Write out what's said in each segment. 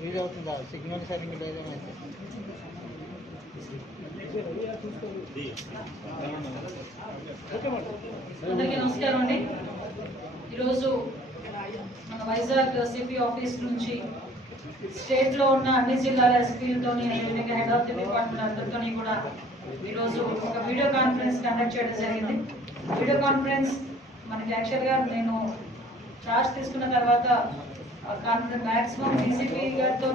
Video అవుతుందా? Signal సరిగ్గా లేదని అందరికీ నమస్కారం అండి. ఈరోజు మన వైజాగ్ సిపి ఆఫీస్ నుంచి స్టేట్ లో ఉన్న అన్ని జిల్లాల ఎస్పీలతో హెడ్ ఆఫ్ ది డిపార్ట్మెంట్ అందరితో కూడా ఈరోజు ఒక వీడియో కాన్ఫరెన్స్ కండక్ట్ చేయడం జరిగింది. వీడియో కాన్ఫరెన్స్ మనకి యాక్చువల్గా నేను చార్జ్ తీసుకున్న తర్వాత మాక్సిమం డీసీపీ గారితో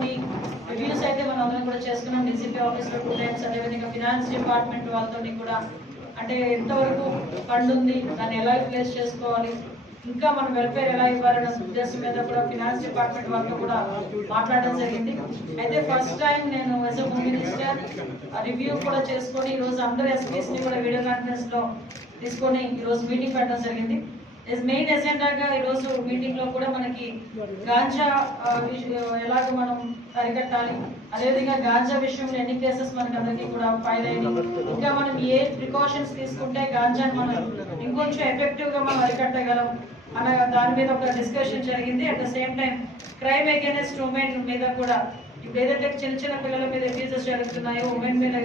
రివ్యూస్ అయితే మనం అందరం కూడా చేసుకున్నాం. డీసీపీ ఆఫీస్లో 2 times, అదేవిధంగా ఫినాన్స్ డిపార్ట్మెంట్ వాళ్ళతో కూడా అంటే ఎంతవరకు ఫండ్ ఉంది, దాన్ని ఎలా యూటిలైజ్ చేసుకోవాలి, ఇంకా మన వెల్ఫేర్ ఎలా ఇవ్వాలనే ఉద్దేశం మీద కూడా ఫినాన్స్ డిపార్ట్మెంట్ వాళ్ళతో కూడా మాట్లాడడం జరిగింది. అయితే ఫస్ట్ టైం నేను as a home minister review కూడా చేసుకొని ఈరోజు అందరు ఎస్పీస్ని కూడా వీడియో కాన్ఫరెన్స్ లో తీసుకొని ఈరోజు మీటింగ్ పెట్టడం జరిగింది. మెయిన్ ఎజెండాగా ఈరోజు మీటింగ్ లో కూడా మనకి గాంజా ఎలాగ మనం అరికట్టాలి, అదేవిధంగా గాంజా విషయంలో ఎన్ని కేసెస్ మనకి అందరికీ కూడా ఫైల్ అయ్యింది, ఇంకా మనం ఏ ప్రికాషన్స్ తీసుకుంటే గాంజాని మనం ఇంకొంచెం ఎఫెక్టివ్ గా మనం అరికట్టగలం అన్న దాని మీద ఒక డిస్కషన్ జరిగింది. At the same time crime against women మీద కూడా ఇప్పుడు ఏదైతే చిన్న చిన్న పిల్లల మీద అబ్యూజెస్ జరుగుతున్నాయో, ఉమెన్ మీద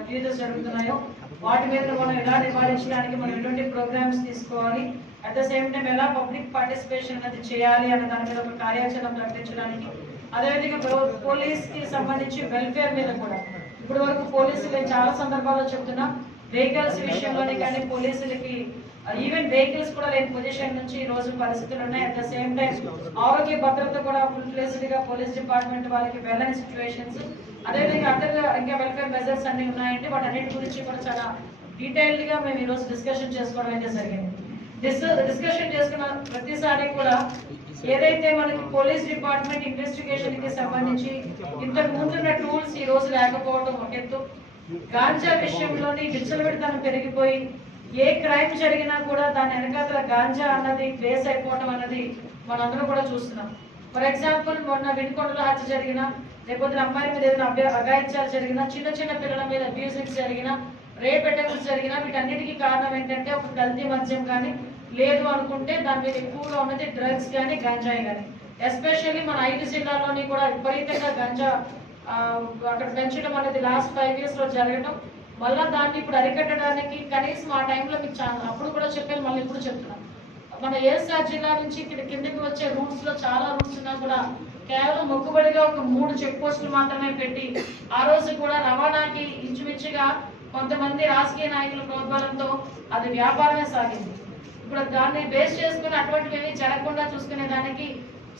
అబ్యూజెస్ జరుగుతున్నాయో వాటి మీద మనం ఎలా నివారించడానికి మనం ఎటువంటి ప్రోగ్రామ్స్ తీసుకోవాలి, అట్ ద సేమ్ టైం ఎలా పబ్లిక్ పార్టిసిపేషన్ అనేది చేయాలి అన్న దాని మీద ఒక కార్యాచరణ ప్రకటించడానికి, అదేవిధంగా పోలీస్ కి సంబంధించి వెల్ఫేర్ మీద కూడా ఇప్పటి వరకు పోలీసులు చాలా సందర్భాల్లో చెప్తున్నా వెహికల్స్ విషయంలోనే కానీ పోలీసులకి ఈవెన్ వెహికల్స్ కూడా లేని పొజిషన్ నుంచి ఈ రోజు పరిస్థితులు ఉన్నాయి. అట్ ద సేమ్ టైం ఆరోగ్య భద్రత కూడా ఫుల్ ఫ్లెజ్డ్ గా పోలీస్ డిపార్ట్మెంట్ వాళ్ళకి వెళ్ళని సిచ్యువేషన్స్, అదేవిధంగా అదర్ ఇంకా వెల్ఫేర్ మెజర్స్ అన్ని ఉన్నాయంటే వాటి అన్నిటి గురించి కూడా చాలా డీటెయిల్డ్ గా మేము ఈరోజు డిస్కషన్ చేసుకోవడం అయితే జరిగింది. డిస్కషన్ చేసుకున్న ప్రతిసారి కూడా ఏదైతే మనకి పోలీస్ డిపార్ట్మెంట్ ఇన్వెస్టిగేషన్ కి సంబంధించి ఇంతకు ముందున్న టూల్స్ ఈ రోజు లేకపోవడం ఒక ఎత్తు, గాంజా విషయంలోని విచ్చలవిడితనం పెరిగిపోయి ఏ క్రైమ్ జరిగినా కూడా దాని వెనకాతల గాంజా అన్నది బేస్ అయిపోవడం అన్నది మనందరం కూడా చూస్తున్నాం. ఫర్ ఎగ్జాంపుల్ మొన్న వినుకొండలో హత్య జరిగినా, లేకపోతే అమ్మాయి మీద ఏదైనా అఘాయిత్యాలు జరిగినా, చిన్న చిన్న పిల్లల మీద అబ్యూజింగ్స్ జరిగినా, రేప్ అటెంప్ట్స్ జరిగినా వీటన్నిటికీ కారణం ఏంటంటే ఒక కల్తీ మద్యం కానీ, లేదు అనుకుంటే దాని మీద ఎక్కువగా ఉన్నది డ్రగ్స్ కానీ గంజాయి కానీ. ఎస్పెషల్లీ మన 5 జిల్లాల్లోని కూడా విపరీతంగా గంజా అక్కడ పెంచడం అనేది లాస్ట్ 5 years లో జరగడం, మళ్ళీ దాన్ని ఇప్పుడు అరికట్టడానికి కనీసం ఆ టైంలో మీకు అప్పుడు కూడా చెప్పాను, మళ్ళీ ఇప్పుడు చెప్తున్నాను. మన ఏఎస్ఆర్ జిల్లా నుంచి ఇక్కడ కిందకి వచ్చే రూట్స్ లో చాలా రూట్స్ ఉన్నా కూడా కేవలం మొక్కుబడిగా ఒక 3 చెక్ పోస్టులు మాత్రమే పెట్టి ఆ రోజు కూడా రవాణాకి ఇంచుమించుగా కొంతమంది రాజకీయ నాయకుల ప్రోద్బలంతో అది వ్యాపారమే సాగింది. ఇప్పుడు దాన్ని బేస్ చేసుకుని అటువంటివి జరగకుండా చూసుకునే దానికి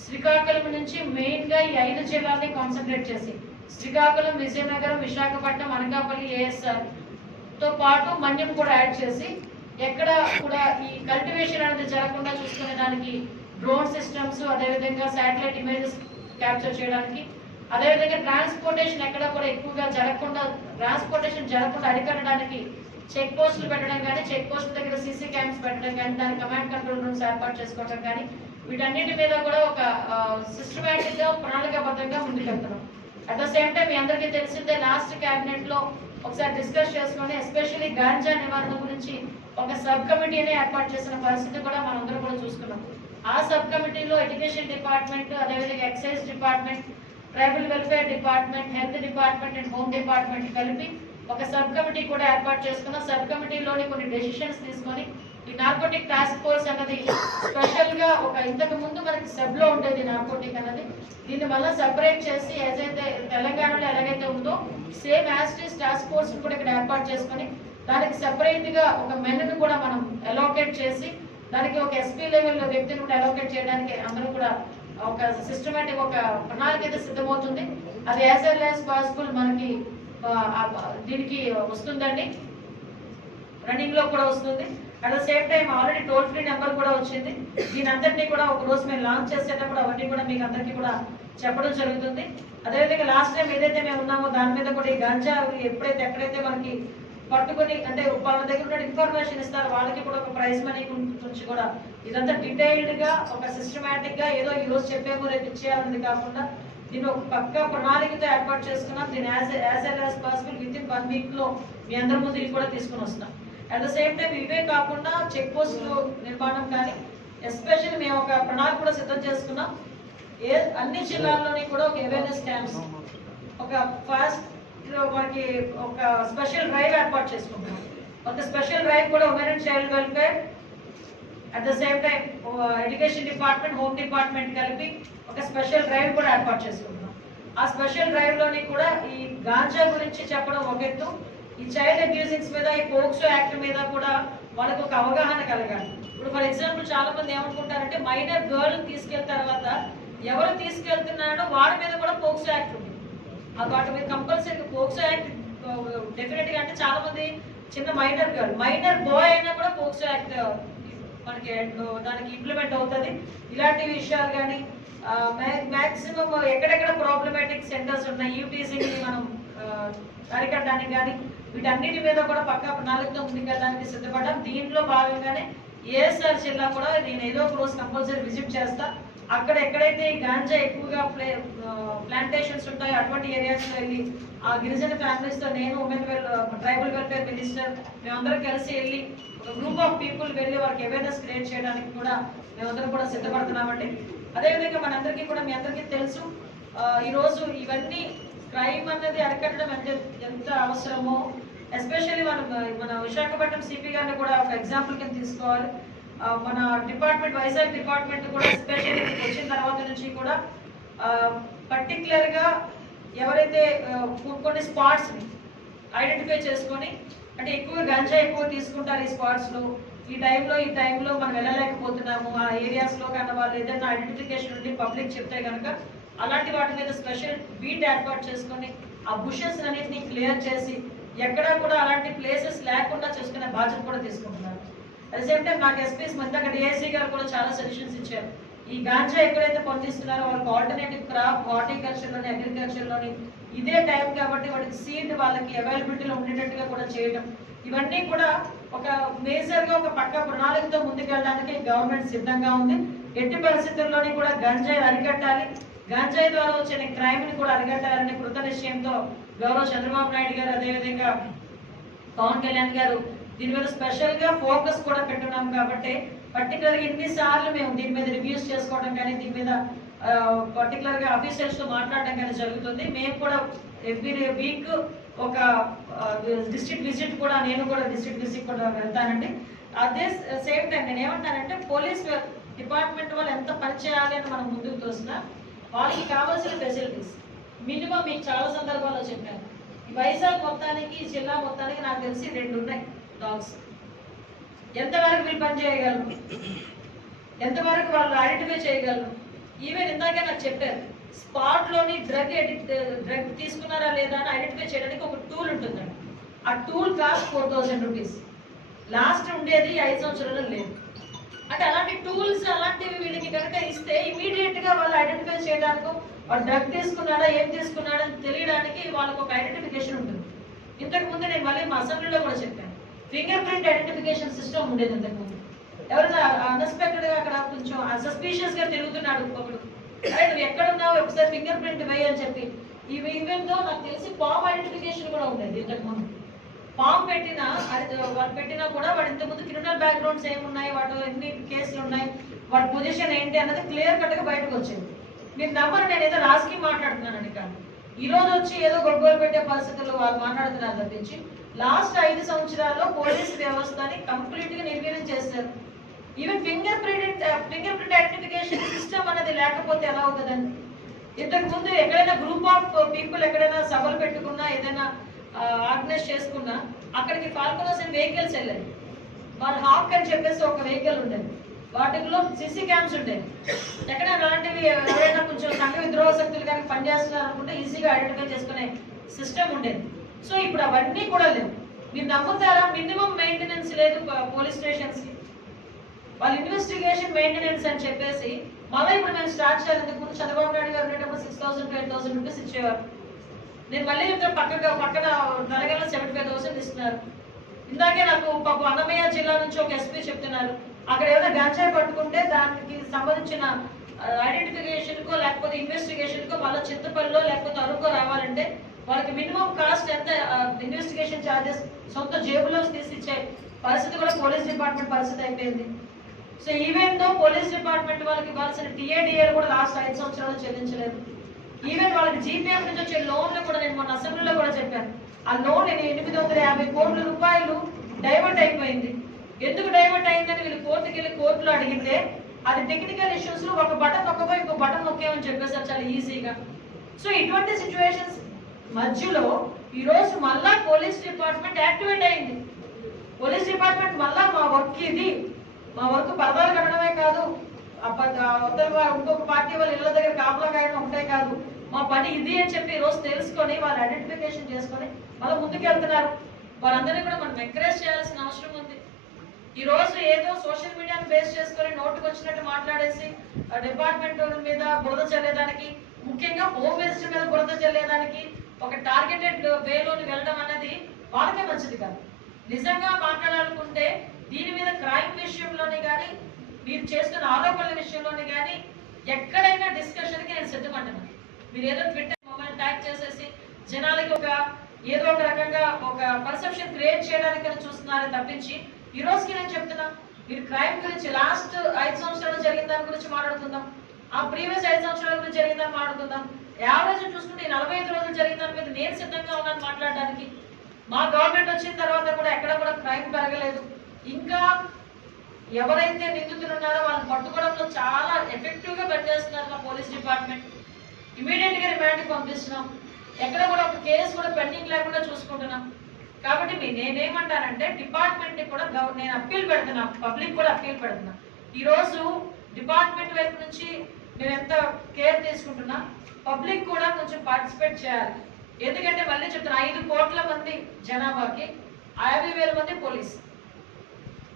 శ్రీకాకుళం నుంచి మెయిన్ గా ఈ 5 జిల్లాల్ని కాన్సన్ట్రేట్ చేసి శ్రీకాకుళం, విజయనగరం, విశాఖపట్నం, అనకాపల్లి, ఏఎస్ఆర్ తో పాటు మన్యం కూడా యాడ్ చేసి ఎక్కడ కూడా ఈ కల్టివేషన్ అనేది జరగకుండా చూసుకునే దానికి డ్రోన్ సిస్టమ్స్, అదేవిధంగా శాటిలైట్ ఇమేజెస్ క్యాప్చర్ చేయడానికి, అదేవిధంగా ట్రాన్స్పోర్టేషన్ ఎక్కడ కూడా ఎక్కువగా ట్రాన్స్పోర్టేషన్ జరగకుండా అరికట్టడానికి చెక్ పోస్టులు పెట్టడం కానీ, చెక్ పోస్టుల దగ్గర సీసీ క్యామ్స్ పెట్టడం కానీ, దాని కమాండ్ కంట్రోల్ రూమ్స్ ఏర్పాటు చేసుకోవడం కానీ, వీటన్నిటి మీద కూడా ఒక సిస్టమేటిక్ గా ప్రణాళికాబద్ధంగా ముందుకెళ్తున్నాం. అట్ ద సేమ్ టైం మీ అందరికీ తెలిసిందే లాస్ట్ క్యాబినెట్ లో ఒకసారి డిస్కస్ చేసుకుని ఎస్పెషల్లీ గాంజా నివారణ గురించి ఒక సబ్ కమిటీని ఏర్పాటు చేసిన పరిస్థితి కూడా మనందరం కూడా చూసుకున్నాం. ఆ సబ్ కమిటీలో ఎడ్యుకేషన్ డిపార్ట్మెంట్, అదేవిధంగా excise department, tribal welfare department, health department and home department కలిపి ఒక సబ్ కమిటీ కూడా ఏర్పాటు చేసుకున్నాం. సబ్ కమిటీలోని కొన్ని డెసిషన్స్ తీసుకొని ఈ నార్కోటిక్ టాస్క్ ఫోర్స్ అన్నది స్పెషల్ గా ఒక ఇంతకు ముందు మనకి సబ్ లో ఉండేది నార్కోటిక్ అన్నది, దీన్ని మళ్ళీ సెపరేట్ చేసి ఏదైతే తెలంగాణలో ఎలాగైతే ఉందో సేమ్ యాస్టిస్ టాస్క్ ఫోర్స్ కూడా ఇక్కడ ఏర్పాటు చేసుకొని దానికి సెపరేట్ గా ఒక మెన్ను కూడా మనం అలోకేట్ చేసి దానికి ఒక ఎస్పీ లెవెల్ వ్యక్తిని కూడా అలోకేట్ చేయడానికి అందరూ కూడా ఒక సిస్టమేటిక్ ఒక ప్రణాళిక అయితే సిద్ధమవుతుంది. అది యాజ్ ఎర్లీ యాజ్ పాసిబుల్ మనకి దీనికి వస్తుందండి, రన్నింగ్ లో కూడా వస్తుంది. At the same time already told free number కూడా వచ్చింది. దీని అందరినీ కూడా ఒక రోజు మేము లాంచ్ చేసేటప్పుడు అవన్నీ కూడా మీకు అందరికీ కూడా చెప్పడం జరుగుతుంది. అదేవిధంగా లాస్ట్ టైం ఏదైతే మేము ఉన్నామో దాని మీద కూడా ఈ గాంజా ఎప్పుడైతే ఎక్కడైతే మనకి పట్టుకొని అంటే వాళ్ళ దగ్గర ఉన్న ఇన్ఫర్మేషన్ ఇస్తారు వాళ్ళకి కూడా ఒక ప్రైజ్ మనీ గురించి కూడా ఇదంతా డీటెయిల్డ్ గా ఒక సిస్టమేటిక్ గా ఏదో ఈ రోజు చెప్పేమో రేపు ఇచ్చేయాలన్నది కాకుండా దీన్ని ఒక పక్కా ప్రణాళికతో ఏర్పాటు చేసుకున్నాం. దీన్ని as early as possible with in 1 week లో మీ అందరి ముందు ఇది కూడా తీసుకుని వస్తున్నాం. అట్ ద సేమ్ టైం ఇవే కాకుండా చెక్ పోస్టులు నిర్మాణం కానీ ఎస్పెషల్లీ మేము ఒక ప్రణాళిక కూడా సిద్ధం చేసుకున్నాం. అన్ని జిల్లాల్లోని కూడా ఒక అవేర్నెస్ క్యాంప్స్ ఒక ఫాస్ట్ మనకి ఒక స్పెషల్ డ్రైవ్ ఏర్పాటు చేసుకుంటాం. ఒక స్పెషల్ డ్రైవ్ కూడా women and child welfare at the same time education department home department కలిపి ఒక స్పెషల్ డ్రైవ్ కూడా ఏర్పాటు చేసుకుంటున్నాం. ఆ స్పెషల్ డ్రైవ్ లోని కూడా ఈ గాంజా గురించి చెప్పడం ఒక ఎత్తు, ఈ చైల్డ్ అబ్యూజింగ్స్ మీద ఈ పోక్సో యాక్ట్ మీద కూడా వాళ్ళకి ఒక అవగాహన కలగాలి. ఇప్పుడు ఫర్ ఎగ్జాంపుల్ చాలా మంది ఏమనుకుంటారంటే మైనర్ గర్ల్ తీసుకెళ్ళిన తర్వాత ఎవరు తీసుకెళ్తున్నాడో వాడి మీద కూడా పోక్సో యాక్ట్ ఉంది. వాటి మీద కంపల్సరీ పోక్సో యాక్ట్ డెఫినెట్ గా అంటే చాలా మంది చిన్న మైనర్ గర్ల్ మైనర్ బాయ్ అయినా కూడా పోక్సో యాక్ట్ మనకి దానికి ఇంప్లిమెంట్ అవుతుంది. ఇలాంటి విషయాలు కానీ మ్యాక్సిమం ఎక్కడెక్కడ ప్రాబ్లమాటిక్ సెంటర్స్ ఉన్నాయి యూటీసీని మనం అరికట్టడానికి కానీ వీటన్నిటి మీద కూడా పక్కా ప్రణాళికతో ముందుకెళ్ళడానికి సిద్ధపడ్డాం. దీంట్లో భాగంగానే ఏఎస్ఆర్ జిల్లా కూడా నేను ఏదో ఒక రోజు కంపల్సరీ విజిట్ చేస్తా. అక్కడ ఎక్కడైతే ఈ గాంజా ఎక్కువగా ప్లాంటేషన్స్ ఉంటాయో అటువంటి ఏరియాస్లో వెళ్ళి ఆ గిరిజన ఫ్యామిలీస్తో నేను ఉమెన్ ట్రైబల్ వెల్ఫేర్ మినిస్టర్ మేమందరం కలిసి వెళ్ళి ఒక గ్రూప్ ఆఫ్ పీపుల్ వెళ్ళి వారికి అవేర్నెస్ క్రియేట్ చేయడానికి కూడా మేమందరం కూడా సిద్ధపడుతున్నామండి. అదేవిధంగా మనందరికీ కూడా మీ అందరికీ తెలుసు ఈరోజు ఇవన్నీ క్రైమ్ అన్నది అరికట్టడం ఎంత అవసరమో ఎస్పెషల్లీ మన విశాఖపట్నం సిపి గారిని కూడా ఒక ఎగ్జాంపుల్ కింద తీసుకోవాలి. మన డిపార్ట్మెంట్ వైజాగ్ డిపార్ట్మెంట్ కూడా ఎస్పెషల్లీ వచ్చిన తర్వాత నుంచి కూడా పర్టికులర్గా ఎవరైతే కొన్ని స్పాట్స్ని ఐడెంటిఫై చేసుకొని అంటే ఎక్కువ గంజా ఎక్కువ తీసుకుంటారు ఈ స్పాట్స్లో ఈ టైంలో మనం వెళ్ళలేకపోతున్నాము ఆ ఏరియాస్లో కన్నా వాళ్ళు ఏదైనా ఐడెంటిఫికేషన్ ఉండి పబ్లిక్ చెప్తే కనుక అలాంటి వాటి మీద స్పెషల్ బీట్ ఏర్పాటు చేసుకొని ఆ బుషెస్ అన్నింటినీ క్లియర్ చేసి ఎక్కడా కూడా అలాంటి ప్లేసెస్ లేకుండా చేసుకునే బాధ్యత కూడా తీసుకుంటున్నారు. అట్ ద సేమ్ టైం నాకు ఎస్పీస్ మొత్తంగా డిఐసీ గారు కూడా చాలా సజెషన్స్ ఇచ్చారు. ఈ గాంజా ఎక్కడైతే పండిస్తున్నారో వాళ్ళకి ఆల్టర్నేటివ్ క్రాప్ హార్టికల్చర్లోని అగ్రికల్చర్లోని ఇదే టైం కాబట్టి వాటికి సీడ్ వాళ్ళకి అవైలబిలిటీలో ఉండేటట్టుగా కూడా చేయడం ఇవన్నీ కూడా ఒక మేజర్గా ఒక పక్క ప్రణాళికతో ముందుకెళ్ళడానికి గవర్నమెంట్ సిద్ధంగా ఉంది. ఎట్టి పరిస్థితుల్లోని కూడా గంజాయి అరికట్టాలి, గంజాయి ద్వారా వచ్చిన క్రైమ్ని కూడా అరికట్టాలనే కృత నిశ్చయంతో గౌరవ చంద్రబాబు నాయుడు గారు అదేవిధంగా పవన్ కళ్యాణ్ గారు దీని మీద స్పెషల్గా ఫోకస్ కూడా పెట్టున్నాం. కాబట్టి పర్టికులర్గా ఇన్నిసార్లు మేము దీని మీద రివ్యూస్ చేసుకోవడం కానీ దీని మీద పర్టికులర్గా ఆఫీసర్స్తో మాట్లాడడం కానీ జరుగుతుంది. మేము కూడా ఎవ్రీ వీక్ ఒక డిస్ట్రిక్ట్ విజిట్ కూడా నేను కూడా డిస్ట్రిక్ట్ విజిట్ కూడా వెళ్తానండి. అదే సేమ్ టైం నేను ఏమంటానంటే పోలీస్ డిపార్ట్మెంట్ వాళ్ళు ఎంత పని చేయాలి అని మనం ముందుకు తోసినా వాళ్ళకి కావాల్సిన ఫెసిలిటీస్ మినిమం మీకు చాలా సందర్భాల్లో చెప్పాను. వైజాగ్ మొత్తానికి జిల్లా మొత్తానికి నాకు తెలిసి 2 ఉన్నాయి డాగ్స్. ఎంతవరకు వీళ్ళు పని చేయగలరు, ఎంతవరకు వాళ్ళు ఐడెంటిఫై చేయగలరు. ఈవెన్ ఇందాకే నాకు చెప్పారు స్పాట్లోని డ్రగ్ తీసుకున్నారా లేదా అని ఐడెంటిఫై చేయడానికి ఒక టూల్ ఉంటుందండి. ఆ టూల్ కాస్ట్ 4000 రూపీస్. లాస్ట్ ఉండేది 5 సంవత్సరాలు లేదు. అంటే అలాంటి టూల్స్ అలాంటివి వీళ్ళకి కనుక ఇస్తే ఇమీడియట్గా వాళ్ళు ఐడెంటిఫై చేయడానికి వాళ్ళు డ్రగ్ తీసుకున్నాడా ఏం తీసుకున్నాడా అని తెలియడానికి వాళ్ళకి ఒక ఐడెంటిఫికేషన్ ఉంటుంది. ఇంతకుముందు నేను మళ్ళీ మా అసెంబ్లీలో కూడా చెప్పాను ఫింగర్ ప్రింట్ ఐడెంటిఫికేషన్ సిస్టమ్ ఉండేది ఇంతకుముందు. ఎవరైనా అన్ఎక్స్పెక్టెడ్గా అక్కడ కొంచెం సస్పీషియస్గా తిరుగుతున్నాడు ఒకడు, అరే నువ్వు ఎక్కడున్నావు ఒకసారి ఫింగర్ ప్రింట్ వేయి అని చెప్పి ఈవెంట్తో నాకు తెలిసి పామ్ ఐడెంటిఫికేషన్ కూడా ఉండేది ఇంతకుముందు. పామ్ పెట్టినా వాళ్ళు పెట్టినా కూడా వాడు ఇంతకుముందు క్రిమినల్ బ్యాక్గ్రౌండ్స్ ఏమున్నాయి, వాడు ఎన్ని కేసులు ఉన్నాయి, వాడి పొజిషన్ ఏంటి అన్నది క్లియర్ కట్గా బయటకు వచ్చేది. మీరు నమ్మరు, నేను ఏదో రాజకీయం మాట్లాడుతున్నానండి కాదు. ఈ రోజు వచ్చి ఏదో గొడవలు పెట్టే పరిస్థితుల్లో వాళ్ళు మాట్లాడుతున్నారు తప్పించి లాస్ట్ 5 సంవత్సరాల్లో పోలీస్ వ్యవస్థని కంప్లీట్గా నిర్వీర్యం చేశారు. Even finger print identification system అనేది లేకపోతే ఎలా అవుతుందండి? ఇంతకు ముందు ఎక్కడైనా గ్రూప్ ఆఫ్ పీపుల్ ఎక్కడైనా సభలు పెట్టుకున్నా ఏదైనా ఆర్గనైజ్ చేసుకున్నా అక్కడికి పాల్గొనాల్సిన వెహికల్స్ వెళ్ళాయి. వాళ్ళ హాక్ అని చెప్పేసి ఒక వెహికల్ ఉండేది, వాటిలో సిసి క్యామ్స్ ఉండేది. ఎక్కడైనా అలాంటివి ఎవరైనా కొంచెం సంఘ విద్రోహ శక్తులు కానీ పనిచేస్తున్నారు అనుకుంటే ఈజీగా ఐడెంటిఫై చేసుకునే సిస్టమ్ ఉండేది. సో ఇప్పుడు అవన్నీ కూడా లేవు. మీరు నమ్ముతారా, మినిమం మెయింటెనెన్స్ లేదు పోలీస్ స్టేషన్స్కి. వాళ్ళ ఇన్వెస్టిగేషన్ మెయింటెనెన్స్ అని చెప్పేసి మళ్ళీ ఇప్పుడు మేము స్టార్ట్ చేయాలి. ఇంతకు ముందు చంద్రబాబు నాయుడు గారు ఉండేటప్పుడు 6,000 to 8,000 రూపీస్ ఇచ్చేవారు. నేను మళ్ళీ పక్కన నలగల్లో 75,000 ఇస్తున్నారు. ఇందాకే నాకు పాపం అన్నమయ్య జిల్లా నుంచి ఒక ఎస్పీ చెప్తున్నారు, అక్కడ ఏదైనా గంజాయి పట్టుకుంటే దానికి సంబంధించిన ఐడెంటిఫికేషన్కో లేకపోతే ఇన్వెస్టిగేషన్కో మళ్ళీ చింతపల్లిలో లేకపోతే అరుకో రావాలంటే వాళ్ళకి మినిమం కాస్ట్ ఎంత ఇన్వెస్టిగేషన్ ఛార్జెస్ సొంత జేబులో తీసి ఇచ్చే పరిస్థితి కూడా పోలీస్ డిపార్ట్మెంట్ పరిస్థితి అయిపోయింది. సో ఈవెన్ తో పోలీస్ డిపార్ట్మెంట్ వాళ్ళకి ఇవ్వాల్సిన టీఏడిఏలు కూడా లాస్ట్ 5 సంవత్సరాలు చెల్లించలేదు. ఈవెన్ వాళ్ళకి జీపీఎఫ్ నుంచి వచ్చే లోన్లు కూడా నేను మొన్న అసెంబ్లీలో కూడా చెప్పాను, ఆ లోన్ 850 కోట్ల రూపాయలు డైవర్ట్ అయిపోయింది. ఎందుకు డైవర్ట్ అయిందని వీళ్ళు కోర్టుకి వెళ్ళి కోర్టులో అడిగితే అది టెక్నికల్ ఇష్యూస్ లో ఒక బటన్ నొక్కబోయి ఇంకో బటన్ నొక్కేమని చెప్పేసారు చాలా ఈజీగా. సో ఇటువంటి సిచ్యువేషన్స్ మధ్యలో ఈ రోజు మళ్ళా పోలీస్ డిపార్ట్మెంట్ యాక్టివేట్ అయింది. పోలీస్ డిపార్ట్మెంట్ మళ్ళా మా వర్క్ ఇది, మా వర్క్ పరదాలు కట్టడమే కాదు, ఇంకొక పార్టీ వాళ్ళ ఇళ్ళ దగ్గర కాపలా కాయడం ఒకటే కాదు, మా పని ఇది అని చెప్పి ఈ రోజు తెలుసుకొని వాళ్ళు ఐడెంటిఫికేషన్ చేసుకొని మళ్ళీ ముందుకు వెళ్తున్నారు. వాళ్ళందరినీ కూడా మనం ఎంకరేజ్ చేయాల్సిన అవసరం ఉంది. ఈ రోజు ఏదో సోషల్ మీడియాను బేస్ చేసుకొని నోటుకు వచ్చినట్టు మాట్లాడేసి డిపార్ట్మెంట్ మీద బురద చల్లేదానికి, ముఖ్యంగా హోమ్ మినిస్టర్ మీద బురద చల్లేదానికి ఒక టార్గెటెడ్ వేలోని వెళ్ళడం అనేది వాళ్ళకే మంచిది కాదు. నిజంగా మాట్లాడాలనుకుంటే దీని మీద క్రైమ్ విషయంలోనే కానీ మీరు చేస్తున్న ఆరోపణల విషయంలోనే కానీ ఎక్కడైనా డిస్కషన్కి నేను సిద్ధమంటున్నాను. మీరు ఏదో ట్విట్టర్ మమ్మల్ని ట్యాగ్ చేసేసి జనాలకి ఏదో ఒక రకంగా ఒక పర్సెప్షన్ క్రియేట్ చేయడానికి చూస్తున్నారని తప్పించి ఈ రోజుకి నేను చెప్తున్నా, మీరు క్రైమ్ గురించి లాస్ట్ 5 సంవత్సరాలు జరిగిన దాని గురించి మాట్లాడుకుందాం, ఆ ప్రీవియస్ 5 సంవత్సరాల గురించి జరిగిన దాన్ని మాట్లాడుకుందాం. యావరేజ్ చూసుకుంటే 45 రోజులు జరిగిన దాని మీద నేను సిద్ధంగా ఉన్నాను మాట్లాడడానికి. మా గవర్నమెంట్ వచ్చిన తర్వాత కూడా ఎక్కడ కూడా క్రైమ్ పెరగలేదు. ఇంకా ఎవరైతే నిందితులు ఉన్నారో వాళ్ళని పట్టుకోవడంలో చాలా ఎఫెక్టివ్ గా పనిచేస్తున్నారు మా పోలీస్ డిపార్ట్మెంట్. ఇమీడియట్ గా రిమాండ్కి పంపిస్తున్నాం. ఎక్కడ కూడా ఒక కేసు కూడా పెండింగ్ లేకుండా చూసుకుంటున్నాం. కాబట్టి నేనేమంటానంటే డిపార్ట్మెంట్ కూడా నేను అప్పీల్ పెడుతున్నా, పబ్లిక్ కూడా అప్పీల్ పెడుతున్నా. ఈ రోజు డిపార్ట్మెంట్ వైపు నుంచి మేము ఎంత కేర్ తీసుకుంటున్నా, పబ్లిక్ కూడా కొంచెం పార్టిసిపేట్ చేయాలి. ఎందుకంటే మళ్ళీ చెప్తున్నా, 5 కోట్ల మంది జనాభాకి 50,000 మంది పోలీస్.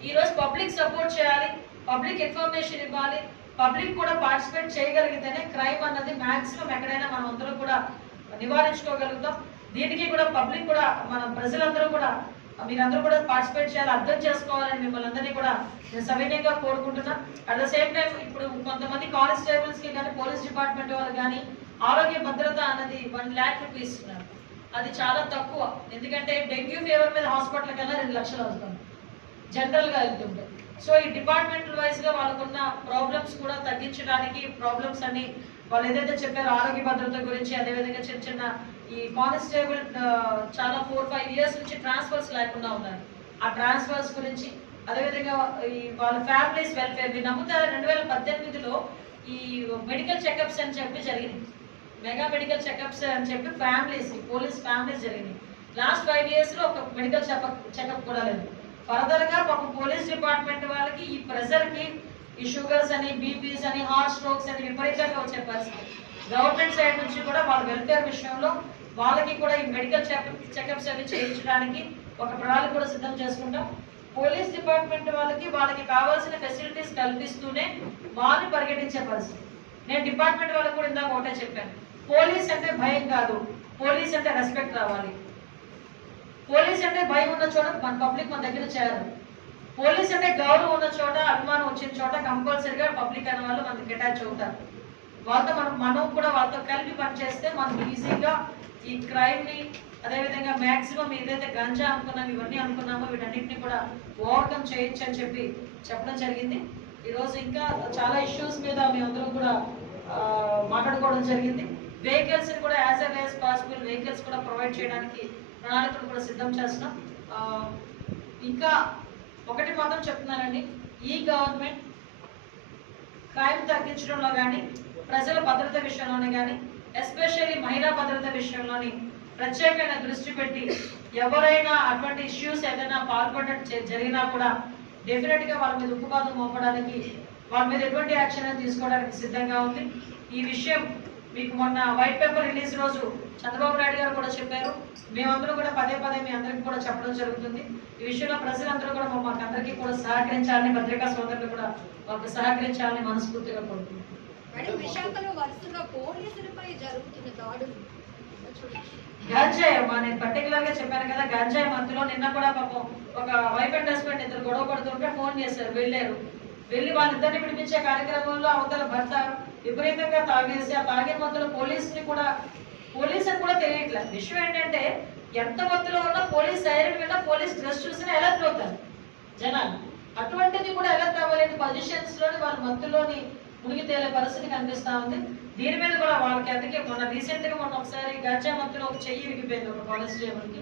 ఈ రోజు పబ్లిక్ సపోర్ట్ చేయాలి, పబ్లిక్ ఇన్ఫర్మేషన్ ఇవ్వాలి, పబ్లిక్ కూడా పార్టిసిపేట్ చేయగలిగితేనే క్రైమ్ అన్నది మాక్సిమం ఎక్కడైనా మనం అందరూ కూడా నివారించుకోగలుగుతాం. దీనికి కూడా పబ్లిక్ కూడా మన ప్రజలందరూ కూడా మీరందరూ కూడా పార్టిసిపేట్ చేయాలి, అర్థం చేసుకోవాలని మిమ్మల్ని అందరినీ కూడా నేను సవినయంగా కోరుకుంటున్నా. అట్ ద సేమ్ టైం ఇప్పుడు కొంతమంది కానిస్టేబుల్స్ కి కానీ పోలీస్ డిపార్ట్మెంట్ వాళ్ళు కానీ ఆరోగ్య భద్రత అన్నది 1 lakh రూపీస్ ఇస్తున్నారు. అది చాలా తక్కువ. ఎందుకంటే డెంగ్యూ ఫీవర్ మీద హాస్పిటల్ కన్నా 2 లక్షలు అవుతుంది జనరల్ గా వెళ్తుంటే. సో ఈ డిపార్ట్మెంటల్ వైజ్ గా వాళ్ళకున్న ప్రాబ్లమ్స్ కూడా తగ్గించడానికి, ప్రాబ్లమ్స్ అన్ని వాళ్ళు ఏదైతే చెప్పారో ఆరోగ్య భద్రత గురించి, అదేవిధంగా చిన్న ఈ కానిస్టేబుల్ చాలా 4-5 ఇయర్స్ నుంచి ట్రాన్స్ఫర్స్ లేకుండా ఉన్నారు, ఆ ట్రాన్స్ఫర్స్ గురించి, అదేవిధంగా ఈ వాళ్ళ ఫ్యామిలీస్ వెల్ఫేర్. మీరు నమ్ముతారా 2018లో ఈ మెడికల్ చెకప్స్ అని చెప్పి జరిగింది, మెగా మెడికల్ చెకప్స్ అని చెప్పి ఫ్యామిలీస్, పోలీస్ ఫ్యామిలీస్ జరిగింది. లాస్ట్ 5 ఇయర్స్ లో ఒక మెడికల్ చెకప్ కూడా లేదు. ఫర్దర్ గా ఒక పోలీస్ డిపార్ట్మెంట్ వాళ్ళకి ఈ ప్రెషర్ కి ఈ షుగర్స్ అని, బీపీస్ అని, హార్ట్ స్ట్రోక్స్ అని విపరీతంగా వచ్చే పరిస్థితి. గవర్నమెంట్ సైడ్ నుంచి కూడా వాళ్ళ వెల్ఫేర్ విషయంలో వాళ్ళకి కూడా ఈ మెడికల్ చెకప్స్ అవి చేయించడానికి ఒక ప్రణాళిక కూడా సిద్ధం చేసుకుంటాం. పోలీస్ డిపార్ట్మెంట్ వాళ్ళకి కావాల్సిన ఫెసిలిటీస్ కల్పిస్తూనే వాళ్ళని పరిగెట్టించే పరిస్థితి. నేను డిపార్ట్మెంట్ వాళ్ళకి కూడా ఇందాక ఒకటే చెప్పాను, పోలీస్ అంటే భయం కాదు, పోలీస్ అంటే రెస్పెక్ట్ రావాలి. పోలీస్ అంటే భయం ఉన్న చోట మన పబ్లిక్ మన దగ్గర చేరాలి. పోలీస్ అంటే గౌరవం ఉన్న చోట, అభిమానం వచ్చిన చోట కంపల్సరీగా పబ్లిక్ అనే వాళ్ళు మనకి అటాచ్ అవుతారు. వాళ్ళతో మనం కూడా వాళ్ళతో కలిపి పనిచేస్తే మనం ఈజీగా ఈ క్రైమ్ ని, అదేవిధంగా మాక్సిమం ఏదైతే గంజా అనుకున్నాం, ఇవన్నీ అనుకున్నామో వీటన్నిటిని కూడా ఓవర్కమ్ చేయొచ్చు అని చెప్పి చెప్పడం జరిగింది. ఈరోజు ఇంకా చాలా ఇష్యూస్ మీద మేమందరం కూడా మాట్లాడుకోవడం జరిగింది. వెహికల్స్ కూడా as early as possible vehicles కూడా ప్రొవైడ్ చేయడానికి ప్రణాళికలు కూడా సిద్ధం చేస్తున్నాం. ఇంకా ఒకటి మాత్రం చెప్తున్నానండి, ఈ గవర్నమెంట్ క్రైమ్ తగ్గించడంలో కానీ, ప్రజల భద్రత విషయంలోనే కానీ, ఎస్పెషల్లీ మహిళా భద్రత విషయంలోని ప్రత్యేకమైన దృష్టి పెట్టి ఎవరైనా అటువంటి ఇష్యూస్ ఏదైనా పాల్పడినట్టు జరిగినా కూడా డెఫినెట్ గా వాళ్ళ మీద ఉక్కుపాదం మోపడానికి, వాళ్ళ మీద ఎటువంటి యాక్షన్ తీసుకోవడానికి సిద్ధంగా ఉంది. ఈ విషయం మీకు మొన్న వైట్ పేపర్ రిలీజ్ రోజు చంద్రబాబు నాయుడు గారు కూడా చెప్పారు. మేమందరూ కూడా పదే మీ అందరికీ కూడా చెప్పడం జరుగుతుంది. ఈ విషయంలో ప్రజలందరూ కూడా మాకు అందరికీ కూడా సహకరించాలని, పత్రికా సోదరులు కూడా మాకు సహకరించాలని మనస్ఫూర్తిగా కోరుకుంటున్నాం. మేడం విశాఖలో వరుసగా పోలీసులపై జరుగుతున్న దాడులు గంజాయి అమ్మా, నేను పర్టికులర్ గా చెప్పాను కదా, గంజాయి మందులో నిన్న కూడా పాపం ఒక వైఫ్ అండ్ హస్బెండ్ ఇద్దరు గొడవ పడుతుంటే ఫోన్ చేశారు, వెళ్ళి వాళ్ళిద్దరిని విడిపించే కార్యక్రమంలో అవతల భర్త విపరీతంగా తాగేసి ఆ తాగిన మందులో పోలీసుని కూడా తెలియట్లేదు. విషయం ఏంటంటే ఎంత మత్తులో ఉన్నా పోలీస్ సైరన్ విన్నా పోలీస్ డ్రెస్ చూసినా అలర్ట్ అవుతారు జనాలు. అటువంటిది కూడా అలర్ట్ అవ్వలేని పొజిషన్స్ లోని వాళ్ళ మత్తులోని మునిగి తేలే పరిస్థితి కనిపిస్తా ఉంది. దీని మీద కూడా వాళ్ళకి అందుకే మొన్న ఒకసారి గంజా మత్తులో ఒక చెయ్యి ఇరిగిపోయింది ఒక కానిస్టేబుల్ కి.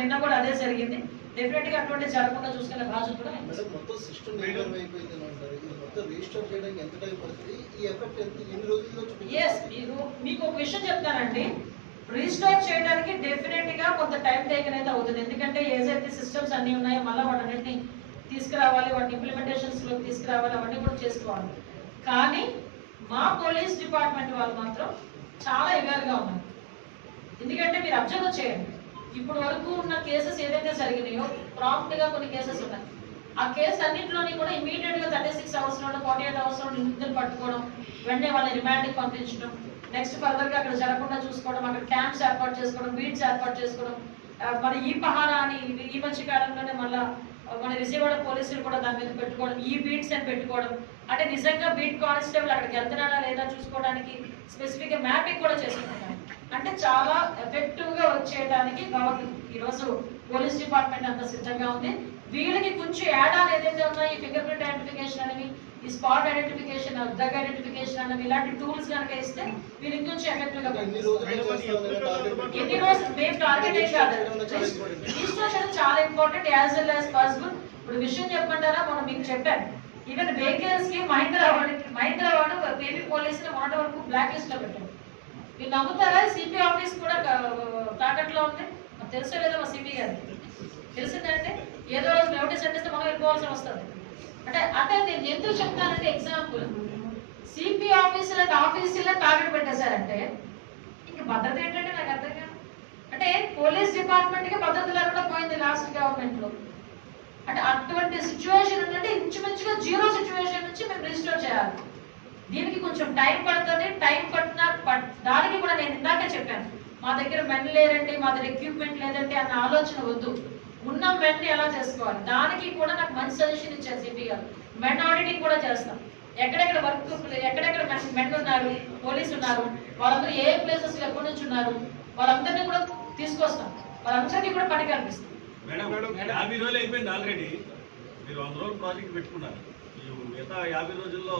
నిన్న కూడా అదే జరిగింది. డెఫినెట్ గా అటువంటి జరగకుండా చూసుకునే బాధ్యత కూడా మీకు ఒక విషయం చెప్తానండి, రీస్టార్ట్ చేయడానికి డెఫినెట్ గా కొంత టైం టేకన్ అయితే అవుతుంది. ఎందుకంటే ఏదైతే సిస్టమ్స్ అన్ని ఉన్నాయో మళ్ళీ వాటన్నిటిని తీసుకురావాలి, వాటి ఇంప్లిమెంటేషన్స్ లో తీసుకురావాలి, అవన్నీ కూడా చేసుకోవాలి. కానీ మా పోలీస్ డిపార్ట్మెంట్ వాళ్ళు మాత్రం చాలా ఎగర్గా ఉన్నారు. ఎందుకంటే మీరు అబ్జర్వ్ చేయండి, ఇప్పుడు వరకు ఉన్న కేసెస్ ఏదైతే జరిగినాయో ప్రాంప్ట్ గా కొన్ని కేసెస్ ఉన్నాయి. ఆ కేసు అన్నింటిలోని కూడా ఇమీడియట్ గా 36 hours లో 48 hours లో నిందితులు పట్టుకోవడం, వెంటనే వాళ్ళని రిమాండ్ కి పంపించడం, నెక్స్ట్ ఫర్దర్ గా అక్కడ జరగకుండా చూసుకోవడం, అక్కడ క్యాంప్స్ ఏర్పాటు చేసుకోవడం, బీట్స్ ఏర్పాటు చేసుకోవడం, మన ఈ పహారా అని ఈ మధ్య కాలంలోనే మళ్ళా మన విజయవాడ పోలీసులు కూడా దాని మీద పెట్టుకోవడం, ఈ బీట్స్ అని పెట్టుకోవడం, అంటే నిజంగా బీట్ కానిస్టేబుల్ అక్కడికి వెళ్తున్నాడా లేదా చూసుకోవడానికి స్పెసిఫిక్ గా మ్యాపింగ్ కూడా చేసుకుంటున్నాం. అంటే చాలా ఎఫెక్టివ్ గా వర్క్ చేయడానికి గవర్నమెంట్ ఈరోజు పోలీస్ డిపార్ట్మెంట్ అంతా సిద్ధంగా ఉంది. వీళ్ళకి కొంచెం యాడాలు ఏదైతే ఉన్నాయో ఈ ఫింగర్ ప్రింట్ ఐడెంటిఫికేషన్ అనేవి, ఈ స్పాట్ ఐడెంటిఫికేషన్, డ్రగ్ ఐడెంటిఫికేషన్ అనేవి, ఇలాంటి టూల్స్ కనుక ఇస్తే వీళ్ళు ఇంకొంచెం ఎఫెక్టివ్ గా ఎన్ని రోజులు మేము టార్గెట్ ఏం కాదు. రిజిస్ట్రేషన్ చాలా important as well as possible. ఇప్పుడు విషయం చెప్పమంటారా, మనం మీకు చెప్పాను, ఈవెన్ వెహికల్స్ కి మహీంద్రా వాడు ఏపీ పోలీసులు మొన్నటి వరకు బ్లాక్ లిస్ట్ లో పెట్టారు. మీరు నమ్ముతారా, సిపి ఆఫీస్ కూడా తాకట్లో ఉంది. మాకు తెలుసో లేదో మా సిపి గారికి తెలిసిందంటే ఏదో రోజు నోటీస్ అంటిస్తే మనం వెళ్ళిపోవాల్సి వస్తుంది. అంటే నేను ఎందుకు చెప్తానంటే ఎగ్జాంపుల్, సిపి ఆఫీసులో టార్గెట్ పెట్టేశారంటే ఇంక భద్రత ఏంటంటే నాకు అర్థం కాదు. అంటే పోలీస్ డిపార్ట్మెంట్ కి భద్రత లేకుండా పోయింది లాస్ట్ గవర్నమెంట్ లో. అంటే అటువంటి సిచ్యువేషన్ ఏంటంటే ఇంచుమించుగా జీరో సిచ్యువేషన్ నుంచి మేము రిజిస్టర్ చేయాలి. దీనికి కొంచెం టైం పడుతుంది. టైం దానికి కూడా నేను ఇందాకే చెప్పాను, మా దగ్గర మెన్ లేరండి, మా దగ్గర ఎక్విప్మెంట్ లేదంటే అన్న ఆలోచన వద్దు. ఉన్న మెన్ ఎలా చేసుకోవాలి, దానికి కూడా నాకు మంచి సజెషన్ ఇచ్చారు సిపి గారు. మెన్ ఆడిటింగ్ కూడా చేస్తాం. ఎక్కడెక్కడ ఎక్కడెక్కడ మెన్ ఉన్నారు, పోలీసు ఉన్నారు, వాళ్ళందరూ ఏ ప్లేసెస్ ఎప్పటి నుంచి ఉన్నారు, వాళ్ళందరినీ కూడా తీసుకొస్తాం. వాళ్ళందరికీ కూడా పని కల్పిస్తాం. 50 రోజులు అయిపోయింది ఆల్రెడీ. మీరు 100 రోజులు ప్రాజెక్ట్ పెట్టుకున్నారు. మిగతా 50 రోజుల్లో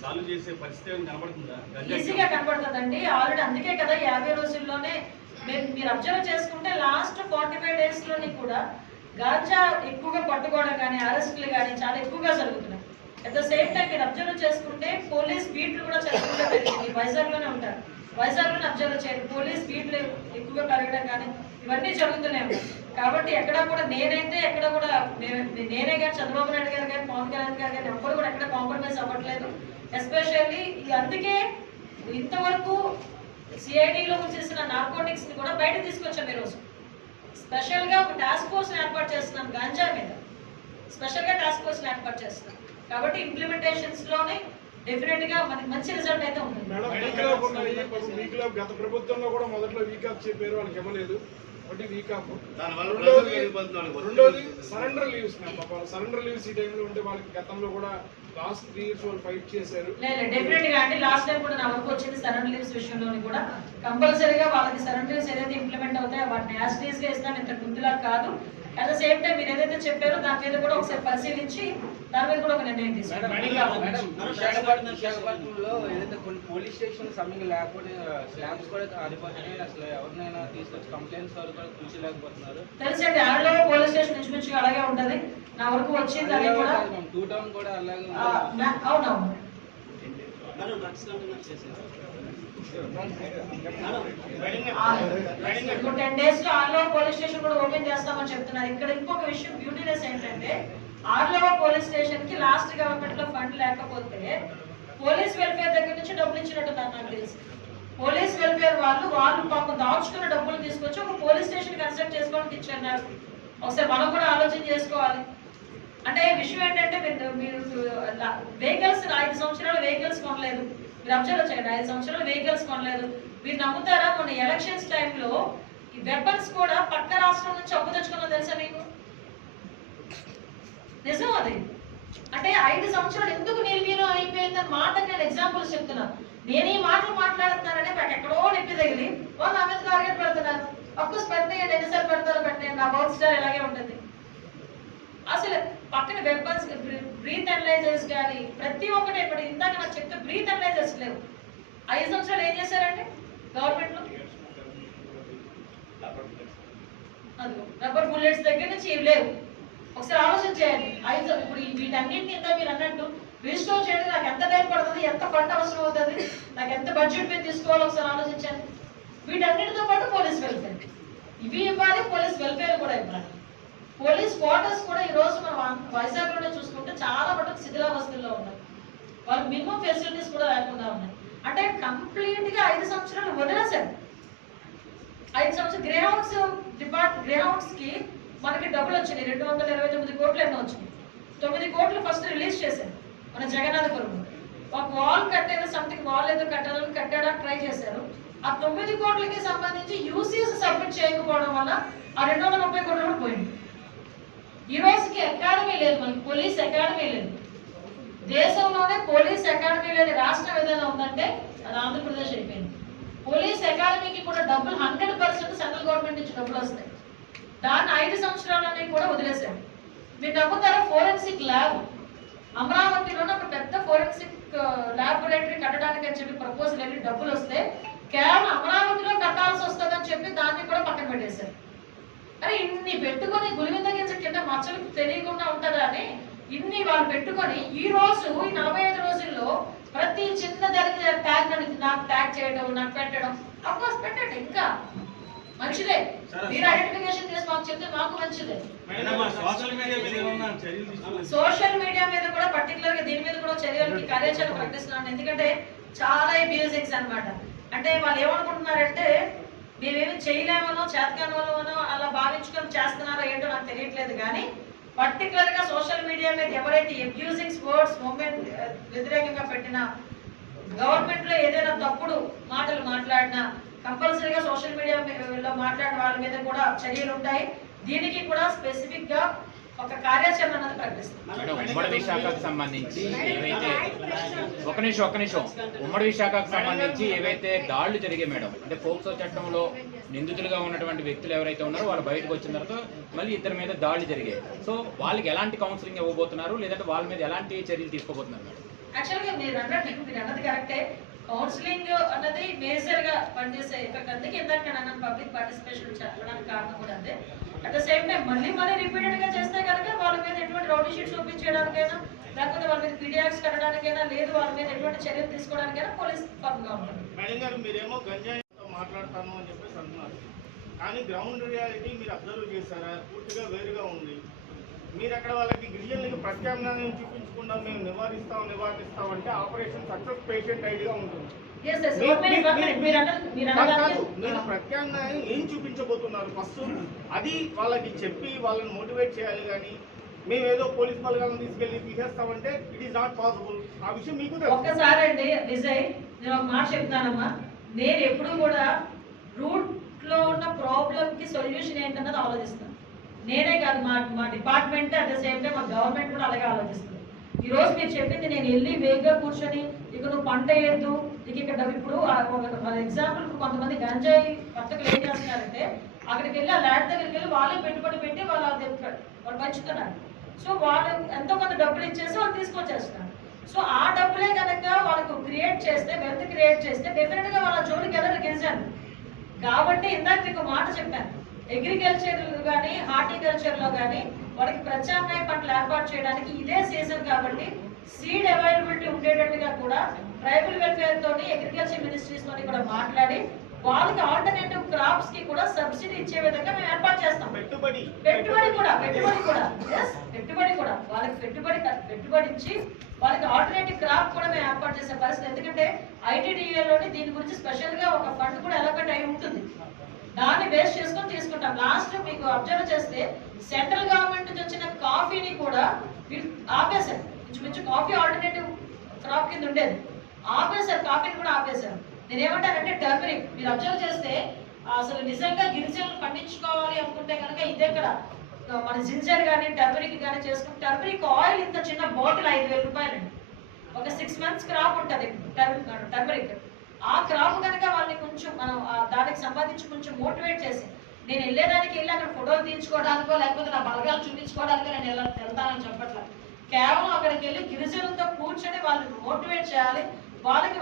సాల్వ్ చేసే పరిస్థితి కనబడుతుందా? ఈజీగా కనబడుతుందండి ఆల్రెడీ. అందుకే కదా 50 రోజుల్లోనే మీరు అబ్జర్వ్ చేసుకుంటే లాస్ట్ 45 days లోని కూడా గాంజా ఎక్కువగా పట్టుకోవడం కానీ అరెస్టులు కానీ చాలా ఎక్కువగా జరుగుతున్నాయి. అట్ ద సేమ్ టైం మీరు అబ్జర్వ్ చేసుకుంటే పోలీస్ బీట్లు కూడా చాలా ఎక్కువగా పెరిగింది. వైజాగ్ లోనే ఉంటారు, వైజాగ్ లోనే అబ్జర్వ్ చేయండి, పోలీస్ బీట్లు ఎక్కువగా పెరగడం కానీ ఇవన్నీ జరుగుతూనే ఉన్నాయి. కాబట్టి ఎక్కడ కూడా నేనే కానీ చంద్రబాబు నాయుడు గారు కానీ పవన్ కళ్యాణ్ గారు కానీ ఎవ్వరు కూడా ఎక్కడ కాంప్రమైజ్ అవ్వట్లేదు. ఎస్పెషల్లీ అందుకే ఇంతవరకు సిఐడిలో చేసిన నార్కోటిక్స్ ని కూడా బయట తీసుకొచ్చాం. ఈరోజు స్పెషల్ గా ఒక టాస్క్ ఫోర్స్ ఏర్పాటు చేస్తున్నాం, గాంజా మీద స్పెషల్ గా టాస్క్ ఫోర్స్ ఏర్పాటు చేస్తున్నాం. కాబట్టి ఇంప్లిమెంటేషన్స్ లోనే డెఫినెట్ గా మనకి మంచి రిజల్ట్ అయితే ఉంటుంది. గత ప్రభుత్వంలో కూడా మొదట్లో వీక్ ఆఫ్ చెప్పారు, వాళ్ళకి ఇవ్వలేదు. Week off. రెండోది సరెండర్ లీవ్స్. సరెండర్ లీవ్స్ ఈ టైంలో ఉంటే వాళ్ళకి గతంలో కూడా లాస్ట్ 3 years వాళ్ళు ఫైట్ చేశారు. డెఫినెట్ గా అండి, లాస్ట్ టైం కూడా నా వరకు వచ్చింది సరెండర్ లీవ్స్ విషయంలోని కూడా కంపల్సరీగా వాళ్ళకి సరెండర్ లీవ్స్ ఏదైతే ఇంప్లిమెంట్ అవుతాయో వాటిని యాజ్ గా ఇస్తాను, ఇంత ముందులా కాదు. అట్ ద సేమ్ టైం మీరు ఏదైతే చెప్పారో దాని మీద కూడా ఒకసారి పరిశీలించి దాని మీద కూడా ఒక నిర్ణయం తీసుకోండి. విశాఖపట్నంలో ఏదైతే కొన్ని పోలీస్ స్టేషన్ సమయం లేకపోతే స్లాబ్స్ కూడా ఆడిపోతున్నాయి. అసలు ఎవరినైనా తీసుకొచ్చి కంప్లైంట్స్ వాళ్ళు కూడా కూర్చోలేకపోతున్నారు. తెలుసండి, ఆడలో పోలీస్ స్టేషన్ ఇంచుమించుగా అలాగే ఉంటది. నా వరకు వచ్చింది అది కూడా 2 town కూడా అలాగే. అవునవును. ఇప్పుడు 10 days లో ఆర్లో పోలీస్ స్టేషన్ కూడా ఓపెన్ చేస్తామని చెప్తున్నారు. ఇక్కడ ఇంకొక విషయం బ్యూటీనెస్ ఏంటంటే ఆర్లో పోలీస్ స్టేషన్ కి లాస్ట్ గవర్నమెంట్ లో ఫండ్ లేకపోతే పోలీస్ వెల్ఫేర్ దగ్గర నుంచి డబ్బులు ఇచ్చినట్టు నాకు తెలుసు. పోలీస్ వెల్ఫేర్ వాళ్ళు పాపం దాచుకున్న డబ్బులు తీసుకొచ్చి ఒక పోలీస్ స్టేషన్ కన్స్ట్రక్ట్ చేసుకోవడానికి ఇచ్చన్నారు. ఒకసారి మనం కూడా ఆలోచన చేసుకోవాలి. అంటే విషయం ఏంటంటే మీరు వెహికల్స్ 5 సంవత్సరాలు వెహికల్స్ కొనలేదు, మీరు అబ్జర్వ్ చేయండి, 5 సంవత్సరాలు వెహికల్స్ కొనలేదు. మీరు నమ్ముతారా, మొన్న ఎలక్షన్స్ టైంలో ఈ వెపన్స్ కూడా పక్క రాష్ట్రం నుంచి అప్పు తెచ్చుకున్నా తెలుసా మీకు? నిజం అది. అంటే 5 సంవత్సరాలు ఎందుకు నిర్వీర్యం అయిపోయిందని మాటకి నేను ఎగ్జాంపుల్స్ చెప్తున్నాను. నేను ఈ మాటలు మాట్లాడుతున్నాననే నాకు ఎక్కడో నొప్పి తగిలి వాళ్ళు నా మీద టార్గెట్ పెడుతున్నారు. అఫ్కోర్స్ పెట్టేయండి, ఎన్నిసార్లు పెడతారో పెట్టండి, నా వర్క్ స్టార్ ఇలాగే ఉంటుంది. అసలు పక్కన వెపన్స్, బ్రీత్ అనలైజర్స్ కానీ ప్రతి ఒక్కటి ఇప్పుడు ఇందాక నాకు చెప్తే బ్రీత్ అనలైజర్స్ లేవు. 5 సంవత్సరాలు ఏం చేశారంటే గవర్నమెంట్ లో అదిగో రబ్బర్ బుల్లెట్స్ దగ్గర నుంచి ఏం లేవు. ఒకసారి ఆలోచన చేయండి. ఇప్పుడు వీటన్నింటినీ ఇంత మీరు అన్నట్టు రిజిస్టర్ చేయడానికి నాకు ఎంత టైం పడుతుంది, ఎంత ఫండ్ అవసరం అవుతుంది, నాకు ఎంత బడ్జెట్ మీద తీసుకోవాలో ఒకసారి ఆలోచించండి. వీటన్నిటితో పాటు పోలీస్ వెల్ఫేర్ ఇవి ఇవ్వాలి, పోలీస్ వెల్ఫేర్ కూడా ఇవ్వాలి. పోలీస్ క్వార్టర్స్ కూడా ఈ రోజు మనం వైజాగ్లోనే చూసుకుంటే చాలా మటుకు శిథిలావస్థల్లో ఉన్నాయి. వాళ్ళకి మినిమం ఫెసిలిటీస్ కూడా లేకుండా ఉన్నాయి. అంటే కంప్లీట్ గా 5 సంవత్సరాలు వదిలేశారు. 5 సంవత్సరాలు గ్రేహౌండ్స్ కి మనకి డబ్బులు వచ్చినాయి, 229 కోట్లు ఎన్నో వచ్చినాయి. 9 కోట్లు ఫస్ట్ రిలీజ్ చేశారు మన జగన్నాథపురం. ఒక వాల్ కట్టారు, సంథింగ్ వాల్ ఏదో కట్టడానికి ట్రై చేశారు. ఆ 9 కోట్లకి సంబంధించి యూసీస్ సబ్మిట్ చేయకపోవడం వల్ల ఆ 230 కోట్లు కూడా పోయింది. ఈ రోజుకి అకాడమీ లేదు, మనకి పోలీస్ అకాడమీ లేదు. దేశంలోనే పోలీస్ అకాడమీ లేని రాష్ట్రం ఏదైనా ఉందంటే అది ఆంధ్రప్రదేశ్ అయిపోయింది. పోలీస్ అకాడమీకి కూడా డబ్బులు 100% సెంట్రల్ గవర్నమెంట్ నుంచి డబ్బులు వస్తాయి. దాన్ని 5 సంవత్సరాలని కూడా వదిలేశారు. మీరు నమ్ముతారా, ఫోరెన్సిక్ ల్యాబ్ అమరావతిలోనే ఒక పెద్ద ఫోరెన్సిక్ ల్యాబొరేటరీ కట్టడానికి అని చెప్పి ప్రపోజల్ వెళ్ళి డబ్బులు వస్తే కేవలం అమరావతిలో కట్టాల్సి వస్తుందని చెప్పి దాన్ని కూడా పక్కన పెట్టేశారు. అరే ఇన్ని పెట్టుకొని గులివింద గింజ కింద మచ్చలకు తెలియకుండా ఉంటుందా అని ఇన్ని వాళ్ళు పెట్టుకొని ఈ రోజు ఈ 45 రోజుల్లో ప్రతి చిన్న దానికి ట్యాగ్ నాకు ట్యాగ్ చేయడం, నాకు పెట్టడం. అఫ్కోర్స్ పెట్టండి, ఇంకా మంచిదే. మీరు ఐడెంటిఫికేషన్ చేసి మాకు చెప్తే మాకు మంచిదే. సోషల్ మీడియా మీద కూడా పర్టికులర్ గా దీని మీద కూడా చర్యలకి కార్యాచరణ ప్రకటిస్తున్నాను. ఎందుకంటే చాలా అబ్యూజింగ్స్ అన్నమాట. అంటే వాళ్ళు ఏమనుకుంటున్నారంటే మేమేమి చేయలేమనో చేతకాని వాళ్ళనో అలా భావించుకొని చేస్తున్నారో ఏంటో నాకు తెలియట్లేదు. కానీ పర్టికులర్ గా సోషల్ మీడియా మీద ఎవరైతే అబ్యూజింగ్ వర్డ్స్ మూమెంట్ వ్యతిరేకంగా పెట్టినా, గవర్నమెంట్ లో ఏదైనా తప్పుడు మాటలు మాట్లాడినా కంపల్సరీగా సోషల్ మీడియాలో మాట్లాడిన వాళ్ళ మీద కూడా చర్యలు ఉంటాయి. దీనికి కూడా స్పెసిఫిక్ గా ఒక కార్యాచరణ అనేది ప్రకటిస్తాం. ఉమ్మడి విశాఖకు సంబంధించి ఏవైతే ఒక నిమిషం ఉమ్మడి విశాఖకు సంబంధించి ఏవైతే దాడులు జరిగాయి మేడం, అంటే పోక్సో చట్టంలో నిందితులుగా ఉన్నటువంటి వ్యక్తులు ఎవరైతే ఉన్నారో వాళ్ళు బయటకు వచ్చిన తర్వాత మళ్ళీ ఇద్దరి మీద దాడులు జరిగాయి. సో వాళ్ళకి ఎలాంటి కౌన్సిలింగ్ ఇవ్వబోతున్నారు, లేదంటే వాళ్ళ మీద ఎలాంటి చర్యలు తీసుకోబోతున్నారు మేడం? యాక్చువల్గా మీరు అన్నది కరెక్టే. కౌన్సిలింగ్ అన్నది మేజర్ గా పనిచేసే ఎఫెక్ట్. అందుకే ఇందాక నేను పబ్లిక్ పార్టిసిపేషన్ చెప్పడానికి కారణం కూడా అదే. అట్ ద సేమ్ టైం మళ్ళీ రిపీటెడ్ గా చేస్తే కనుక వాళ్ళ మీద ఎటువంటి రౌడీ షీట్స్ చూపించడానికైనా, లేకపోతే వాళ్ళ మీద పీడియాక్స్ కట్టడానికైనా, లేదు వాళ్ళ మీద ఎటువంటి చర్యలు తీసుకోవడానికైనా పోలీస్ పరంగా ఉంటుంది. మేడం గారు, మీరేమో గంజాయితో మాట్లాడతాను అని చెప్పేసి అంటున్నారు, కానీ గ్రౌండ్ రియాలిటీ మీరు అబ్జర్వ్ చేశారా? పూర్తిగా వేరుగా ఉంది. మీరు అక్కడ వాళ్ళకి గిరిజనులకి ప్రత్యామ్నాయం చూపించకుండా మేము నివారిస్తాం అంటే ఆపరేషన్ సక్సెస్ పేషెంట్ ఐడిగా ఉంటుంది. మీరు ప్రత్యామ్నాయం ఏం చూపించబోతున్నారు ఫస్ట్? అది వాళ్ళకి చెప్పి వాళ్ళని మోటివేట్ చేయాలి. కానీ మేము ఏదో పోలీస్ బలగాలను తీసుకెళ్లి తీసేస్తామంటే ఇట్ ఈస్ నాట్ పాసిబుల్. ఆ విషయం మీకు ఒక్కసారి అండి విజయ్, నేను ఒక మాట చెప్తానమ్మా. నేను ఎప్పుడు కూడా రూట్ లో ఉన్న ప్రాబ్లం కి సొల్యూషన్ ఏంటన్నది ఆలోచిస్తాను. నేనే కాదు, మా department at the same time మా గవర్నమెంట్ కూడా అలాగే ఆలోచిస్తుంది. ఈ రోజు మీరు చెప్పింది నేను వెళ్ళి వేగ్గా కూర్చొని ఇక నువ్వు పంట వేయద్దు, ఇక ఇక్కడ ఇప్పుడు ఎగ్జాంపుల్ కొంతమంది గంజాయి వర్తకులు ఏం చేస్తున్నారంటే అక్కడికి వెళ్ళి ఆ ల్యాండ్ దగ్గరికి వెళ్ళి వాళ్ళే పెట్టుబడి పెట్టి వాళ్ళు పంచుతున్నారు. సో వాళ్ళు ఎంతో కొంత డబ్బులు ఇచ్చేసి వాళ్ళు తీసుకొచ్చేస్తున్నారు. సో ఆ డబ్బులే కనుక వాళ్ళకు క్రియేట్ చేస్తే, వెల్త్ క్రియేట్ చేస్తే డెఫినెట్ గా వాళ్ళ జోలికి వెళ్ళరు గిరిజనులు. కాబట్టి ఇందాక మీకు మాట చెప్పాను, అగ్రికల్చర్ కానీ హార్టికల్చర్ లో కానీ వాళ్ళకి ప్రత్యామ్నాయ పంటలు ఏర్పాటు చేయడానికి ఇదే సీజన్. కాబట్టి సీడ్ అవైలబిలిటీ ఉండేటట్టుగా కూడా ట్రైబల్ వెల్ఫేర్ తోని, అగ్రికల్చర్ మినిస్ట్రీస్ తోని కూడా మాట్లాడి వాళ్ళకి ఆల్టర్నేటివ్ క్రాప్స్ కి కూడా సబ్సిడీ ఇచ్చే విధంగా మేము ఏర్పాటు చేస్తాం. పెట్టుబడి కూడా వాళ్ళకి పెట్టుబడి ఇచ్చి వాళ్ళకి ఆల్టర్నేటివ్ క్రాప్ కూడా మేము ఏర్పాటు చేసే పరిస్థితి. ఎందుకంటే ఐటీడీఏలోని దీని గురించి స్పెషల్ గా ఒక ఫండ్ కూడా అలొకేట్ అయి ఉంటుంది. దాన్ని బేస్ చేసుకొని తీసుకుంటాం. లాస్ట్ మీకు అబ్జర్వ్ చేస్తే సెంట్రల్ గవర్నమెంట్ నుంచి వచ్చిన కాఫీని కూడా ఆపేశారు. ఇంచుమించు కాఫీ ఆల్టర్నేటివ్ క్రాప్ కింద ఉండేది. ఆపేశారు, కాఫీని కూడా ఆపేశారు. నేనేమంటానంటే టర్మరిక్ మీరు అబ్జర్వ్ చేస్తే అసలు నిజంగా గిరిజనులు పండించుకోవాలి అనుకుంటే కనుక ఇదే ఇక్కడ మన జింజర్ కానీ టర్మరిక్ కానీ చేసుకుంటే టర్మరిక్ ఆయిల్ ఇంత చిన్న బాటిల్ 5,000 రూపాయలండి. ఒక 6 months క్రాప్ ఉంటుంది టర్మరిక్. ఆ క్రాప్ కనుక వాళ్ళని కొంచెం మనం దానికి సంబంధించి కొంచెం మోటివేట్ చేసి నేను వెళ్ళేదానికి వెళ్ళి అక్కడ ఫోటోలు తీయించుకోవడానికో లేకపోతే నా బలగాలు చూపించుకోవడానికో నేను వెళ్తానని చెప్పట్లేదు. కేవలం అక్కడికి వెళ్ళి గిరిజనులతో కూర్చొని వాళ్ళని మోటివేట్ చేయాలి. వాళ్ళకి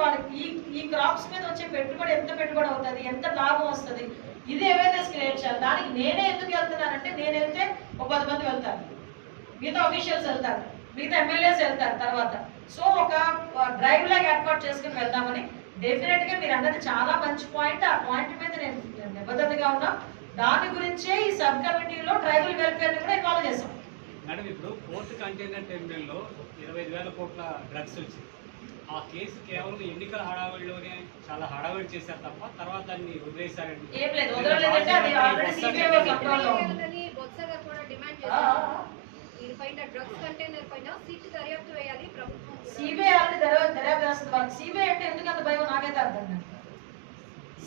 ఈ క్రాప్స్ మీద వచ్చే పెట్టుబడి ఎంత పెట్టుబడి అవుతుంది, ఎంత లాభం వస్తుంది, ఇది అవేర్నెస్ క్రియేట్ చేయాలి. దానికి నేనే ఎందుకు వెళ్తున్నానంటే నేను వెళ్తే ఒక 10 మంది వెళ్తారు, మిగతా ఆఫీషియల్స్ వెళ్తారు, మిగతా ఎమ్మెల్యేస్ వెళ్తారు తర్వాత. సో ఒక డ్రైవ్ లాగా ఏర్పాటు చేసుకుని వెళ్దామని. డెఫినెట్ గా మీరు అన్నది చాలా మంచి పాయింట్. ఆ పాయింట్ మీద నేను నిబద్ధతగా ఉన్నా. దాని గురించే ఈ సబ్ కమిటీలో ట్రైబల్ వెల్ఫేర్ కూడా ఇన్వాల్వ్ చేశాం. మేడం, ఇప్పుడు పోర్ట్ కంటైనర్ టెర్మినల్లో 25,000 కోట్ల డ్రగ్స్ వచ్చింది. ఆ కేసు కేవలం ఎన్నికల హడావిడిలోనే చాలా హడావిడి చేశారు తప్ప తర్వాత దాన్ని వదిలేశారండి. ఏం లేదు, వదలలేదంటే అది ఆల్రెడీ సిబిఐ కంట్రోల్లో ఉంది. అని బొత్స గారు కూడా డిమాండ్ చేశారు. దీనిపైన డ్రగ్స్ కంటైనర్ పైన సిట్ దర్యాప్తు వేయాలి ప్రభుత్వం. సిబిఐ ఆల్రెడీ దర్యాప్తు చేస్తుంది. వాళ్ళకి సిబిఐ అంటే ఎందుకంత భయం నాకైతే అర్థం కాదు.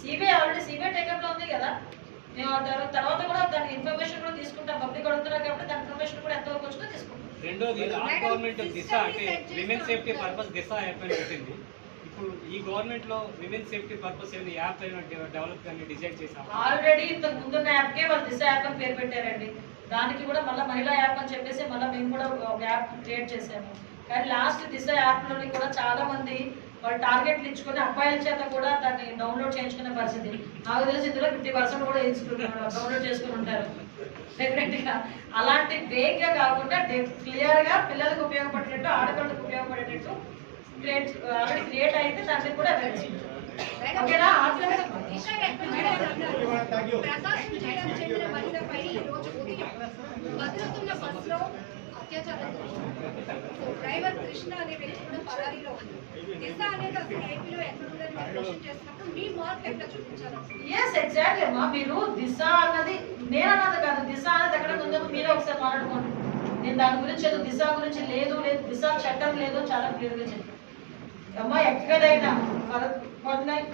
సిబిఐ ఆల్రెడీ సిబిఐ టేకప్ లో ఉంది కదా. మేము తర్వాత కూడా దాని ఇన్ఫర్మేషన్ కూడా తీసుకుంటాం. పబ్లిక్ అడుగుతున్నారు కాబట్టి దాని ఇన్ఫర్మేషన్ కూడా ఎంతవరకు వచ్చిందో తీసుకుంటాం. రెండోది లాస్ట్ గవర్నమెంట్ దిశ అంటే విమెన్ సేఫ్టీ పర్పస్ దిశ యాప్ అని పెట్టింది. ఇప్పుడు ఈ గవర్నమెంట్ లో విమెన్ సేఫ్టీ పర్పస్ ఏమైనా యాప్ డెవలప్ కానీ డిజైన్ చేశాం. ఆల్రెడీ ఇంతకు ముందున్న యాప్కే వాళ్ళు దిశ యాప్ అని పేరు పెట్టారండి. దానికి కూడా మళ్ళీ మహిళా యాప్ అని చెప్పేసి మళ్ళీ మేము కూడా ఒక యాప్ క్రియేట్ చేసాము. కానీ లాస్ట్ దిశ యాప్లోని కూడా చాలా మంది వాళ్ళు టార్గెట్లు ఇచ్చుకుని అబ్బాయిల చేత కూడా దాన్ని డౌన్లోడ్ చేయించుకునే పరిస్థితి. నాకు తెలిసి ఇందులో 50% కూడా డౌన్లోడ్ చేసుకుని ఉంటారు. డెఫినెట్గా అలాంటి వేగ్గా కాకుండా క్లియర్గా పిల్లలకు ఉపయోగపడేటట్టు, ఆడపిల్లలకు ఉపయోగపడేటట్టు ఆల్రెడీ క్రియేట్ అయితే దాన్ని కూడా ఓకేనా. ప్రకాశం జిల్లాకు చెందిన మహిళపై ఈ రోజు ఉదయం కదులుతున్న బస్సులో అత్యాచారం డ్రైవర్ కృష్ణ అనే వ్యక్తి కూడా పరారీలో ఉంది. దిశ అనేది అసలు ఏపీలో ఎక్కడుందని క్వశ్చన్ చేసినప్పుడు మీ మార్క్ ఎక్కడ చూపించారు? ఎస్ ఎగ్జాక్ట్లీ అమ్మా. మీరు దిశ అన్నది నేను అన్నది కాదు, దిశ అనేది ఎక్కడ ఉందో మీరే ఒకసారి మాట్లాడుకోండి. నేను దాని గురించి ఏదో దిశ గురించి లేదు దిశ చట్టం లేదు చాలా క్లియర్గా చెప్పాను అమ్మా. ఎక్కడైనా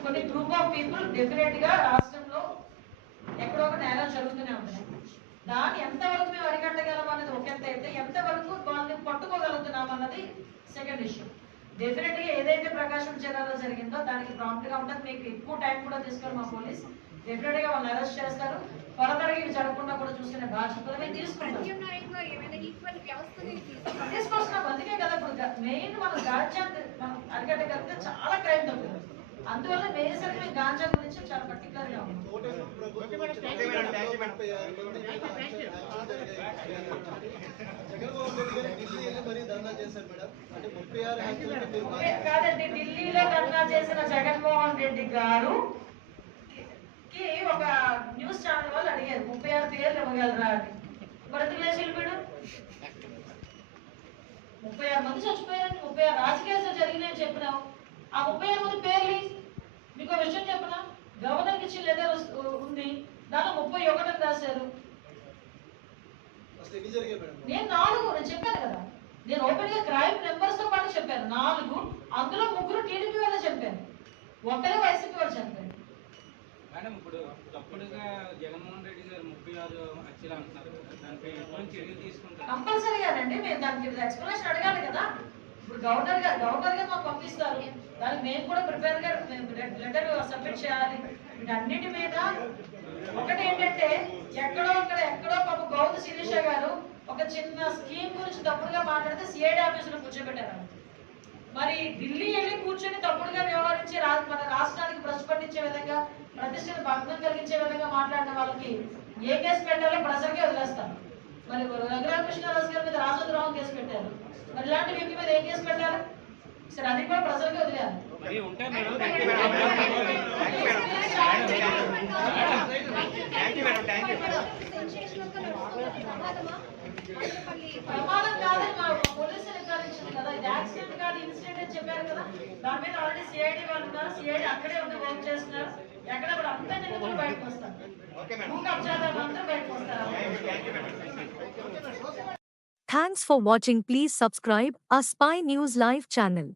కొన్ని గ్రూప్ ఆఫ్ పీపుల్ డెఫినెట్ గా రాష్ట్రంలో ఎక్కడో ఒక నేరాలు జరుగుతూనే ఉంటాయి. దాన్ని ఎంతవరకు మేము అరికట్టగలం అన్నది ఒక ఎత్తు అయితే, ఎంతవరకు వాళ్ళని పట్టుకోగలుగుతున్నాం అన్నది సెకండ్ ఇష్యూ. డెఫినెట్ గా ఏదైతే ప్రకాశం జిల్లాలో జరిగిందో దానికి ప్రాంప్ట్ గా ఉంటుంది. మీకు ఎక్కువ టైం కూడా తీసుకోరు మా పోలీస్. డెఫినెట్ గా వాళ్ళని అరెస్ట్ చేస్తారు. ఫర్దర్ ఇవి జరగకుండా కూడా చూసుకునే బాధ్యతలు మేము తీసుకుంటాం. తీసుకొస్తున్నాం. అందుకే కదా ఇప్పుడు మెయిన్ మనం గాంజా మనం అరికట్టగలిగితే చాలా క్రైమ్ తగ్గుతుంది. అందువల్ల మేజర్గా మేము గాంజా గురించి చాలా పర్టికులర్ గా ఉన్నాం. కాదండి, ఢిల్లీలో ధర్నా చేసిన జగన్మోహన్ రెడ్డి గారు ఒక న్యూస్ ఛానల్ వాళ్ళు అడిగారు 36 పేర్లు ఇవ్వగలరా అని. మరి ఎందుకు లేచి వెళ్ళిపోయాడు? 36 మంది చచ్చిపోయారని, 36 రాజకీయాలు జరిగినాయని చెప్పినావు. ఆ 36 మంది పేర్లు మీకు విషయం చెప్పినా, గవర్నర్కి ఇచ్చిన లెటర్ ఉంది, దాంట్లో 31 రాశారు. నేను 4 నేను చెప్పాను కదా, నేను ఓపెన్ గా క్రైమ్ నెంబర్స్ తో పాటు చెప్పాను 4. అందులో 3 టీడీపీ వాళ్ళే చెప్పాను, ఒకరే వైసీపీ వాళ్ళు చెప్పారు. మేడం, ఇప్పుడు తప్పుడుగా జగన్మోహన్ రెడ్డి గారు 36 హత్యలు అంటున్నారు కదా, దానిపై ఎటువంటి చర్యలు తీసుకుంటారు? కంపల్సరీగానండి. మేము దానికి ఎక్స్ప్లెనేషన్ అడగాలి కదా. ఇప్పుడు గవర్నర్ గారు మాకు పంపిస్తారు, దానికి మేము కూడా ప్రిపేర్ గా లెటర్ సబ్మిట్ చేయాలి. వీటన్నిటి మీద ఒకటి ఏంటంటే ఎక్కడో పాప గౌతు శిరీష గారు ఒక చిన్న స్కీమ్ గురించి తప్పుడుగా మాట్లాడితే సిఐడి ఆఫీసులో కూర్చోబెట్టారు. మరి ఢిల్లీ వెళ్ళి కూర్చొని తప్పుడుగా వ్యవహరించి మన రాష్ట్రానికి భ్రష్టు పట్టించే విధంగా, ప్రతిష్టను భగ్నం కలిగించే విధంగా మాట్లాడిన వాళ్ళకి ఏ కేసు పెట్టాలో ప్రజలకే వదిలేస్తారు. మరి రఘురామకృష్ణరాజు గారి మీద రాజద్రోహం కేసు పెట్టారు. మరి ఇలాంటి వ్యక్తి మీద ఏ కేసు పెట్టాలి? సరే, అది కూడా ప్రజలకే వదిలేయాలి. ప్రమాదం కాదని మా పోలీసులు నిర్ధారించింది కదా. ఇది యాక్సిడెంట్ కాదు, ఇన్సిడెంట్ అని చెప్పారు కదా. దాని మీద ఆల్రెడీ సిఐడి వాళ్ళు ఉన్నారు. సిఐడి అక్కడే ఉండి వర్క్ చేస్తున్నారు. ఎక్కడ కూడా అంతా నిందితులు బయటకు వస్తారు, అందరూ బయటకు వస్తారు. Thanks for watching. Please subscribe our Spy News Live channel.